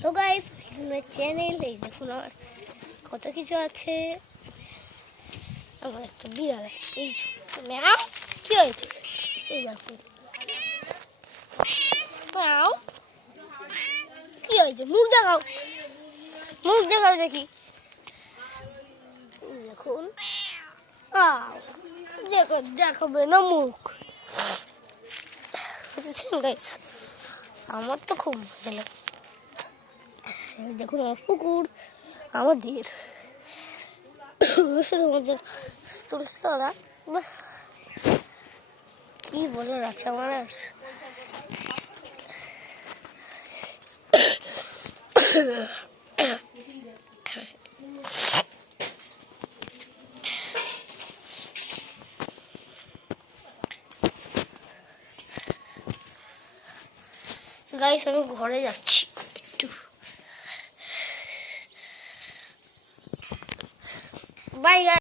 Hello guys, channel এই দেখুন আমার কত কিছু আছে। আমার একটা বিড়াল আছে, এই ম্যাও। কি হয়েছে? এই দেখুন ম্যাও। কি হয়েছে? মুখ দেখাও, মুখ দেখাও দেখি। দেখুন দেখো, দেখাবে না মুখ। বুঝেছেন গাইস? আমার তো খুব মজা লাগে। দেখুন আমার কুকুর আমাদের মজা তুলছিল না, কি বলার আছে আমার আর। গাইস আমি ঘরে যাচ্ছি একটু, বাই গাইস।